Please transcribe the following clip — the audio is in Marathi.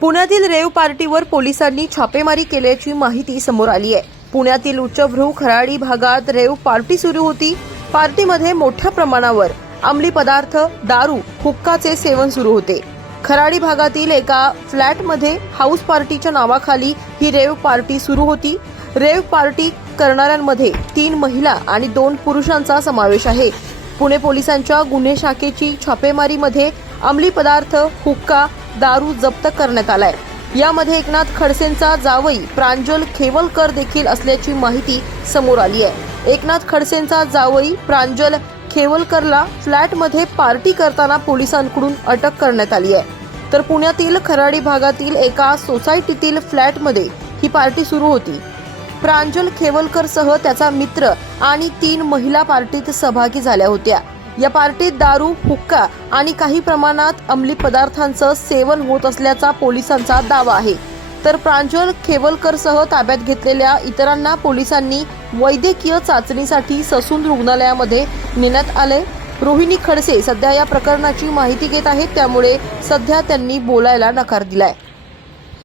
पुण्यातील रेव पार्टीवर पोलिसांनी छापेमारी केल्याची माहिती समोर आली आहे. पुण्यातील उच्चभ्रू खराडी भागात रेव पार्टी सुरू होती. पार्टीमध्ये मोठ्या प्रमाणावर अंमली पदार्थ दारू हुक्काचे सेवन सुरू होते. खराडी भागातील एका फ्लॅटमध्ये हाऊस पार्टीच्या नावाखाली ही रेव पार्टी सुरू होती. रेव पार्टी करणाऱ्यांमध्ये तीन महिला आणि दोन पुरुषांचा समावेश आहे. पुणे पोलिसांच्या गुन्हे शाखेची छापेमारीमध्ये अंमली पदार्थ हुक्का दारू जप्त करण्यात आलाय. यामध्ये एकनाथ खडसेंचा जावई प्रांजल खेवलकर देखील असल्याची माहिती समोर आली आहे. एकनाथ खडसेंचा जावई प्रांजल खेवलकरला फ्लॅटमध्ये पार्टी करताना पोलिसांकडून अटक करण्यात आली आहे. तर पुण्यातील खराडी भागातील एका सोसायटीतील फ्लॅटमध्ये ही पार्टी सुरू होती. प्रांजल खेवलकरसह त्याचा मित्र आणि तीन महिला पार्टीत सहभागी झाल्या होत्या. या पार्टीत दारू हुक्का आणि काही प्रमाणात अंमली पदार्थांचं सेवन होत असल्याचा पोलिसांचा दावा आहे. तर प्रांजल खेवलकरसह ताब्यात घेतलेल्या इतरांना पोलिसांनी वैद्यकीय चाचणीसाठी ससून रुग्णालयामध्ये नेण्यात आले रोहिणी खडसे सध्या या प्रकरणाची माहिती घेत आहेत त्यामुळे सध्या त्यांनी बोलायला नकार दिलाय.